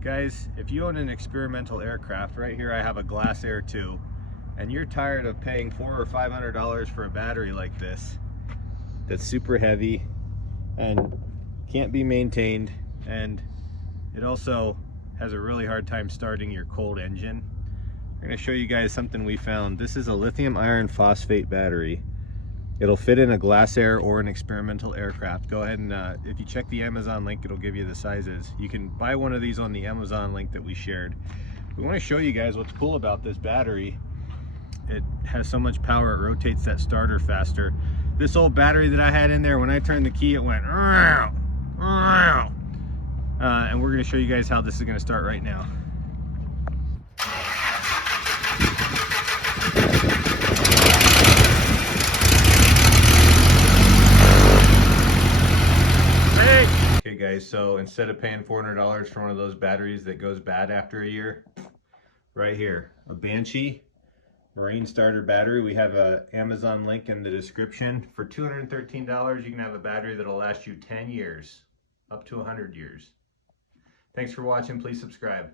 Guys, if you own an experimental aircraft, right here I have a Glass Air 2, and you're tired of paying $400 or $500 for a battery like this, that's super heavy and can't be maintained, and it also has a really hard time starting your cold engine. I'm going to show you guys something we found. This is a lithium iron phosphate battery. It'll fit in a Glass Air or an experimental aircraft. Go ahead and if you check the Amazon link, it'll give you the sizes. You can buy one of these on the Amazon link that we shared. We want to show you guys what's cool about this battery. It has so much power, it rotates that starter faster. This old battery that I had in there, when I turned the key, it went and we're going to show you guys how this is going to start right now. Okay guys, so instead of paying $400 for one of those batteries that goes bad after a year, right here, a Banshee Marine starter battery. We have a Amazon link in the description. For $213, you can have a battery that'll last you 10 years, up to 100 years. Thanks for watching. Please subscribe.